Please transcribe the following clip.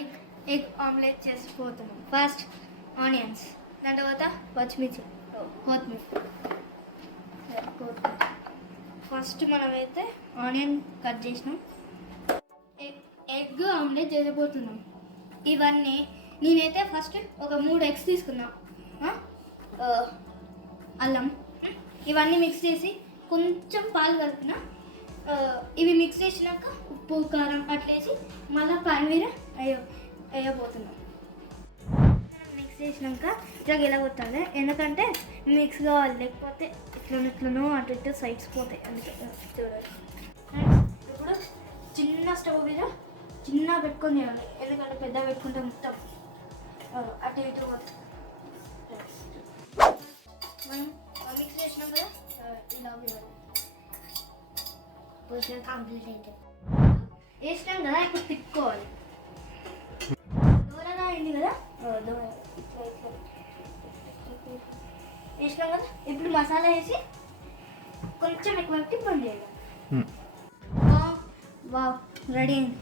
Egg egg omelette చేసిపోతున్నాం. First onions, దాని తర్వాత పచ్చిమిర్చి, కొత్తిమీర. ఫస్ట్ మనమైతే ఆనియన్ కట్ చేసినాం. ఎగ్ ఆమ్లెట్ చేసిపోతున్నాం. ఇవన్నీ నేనైతే ఫస్ట్ ఒక 3 ఎగ్స్ తీసుకున్నా, అల్లం, ఇవన్నీ మిక్స్ చేసి కొంచెం పాలు కలిపిన. ఇవి మిక్స్ చేసినాక ఉప్పు కారం అట్లేసి మళ్ళీ పాన్ మీద వేయబోతున్నాం. మిక్స్ చేసినాక ఇట్లా గిలగొట్టాలి, ఎందుకంటే మిక్స్ కావాలి, లేకపోతే ఇట్లనో అటు ఇటు సైడ్స్ పోతాయి. అందుకే చూడాలి. ఇప్పుడు చిన్న స్టవ్ మీద చిన్న పెట్టుకొని చేయాలి, ఎందుకంటే పెద్ద పెట్టుకుంటే మొత్తం అటు ఇటు పోతుంది. మనం మిక్స్ చేసినాం కదా, ఇలా కంప్లీట్ అయితే వేసినాం కదా. ఇప్పుడు తిప్పుకోవాలి. దూరంగా అయింది కదా, వేసినాం కదా. ఇప్పుడు మసాలా వేసి కొంచెం ఎక్కువ తిప్పండి. వా రెడీ అయింది.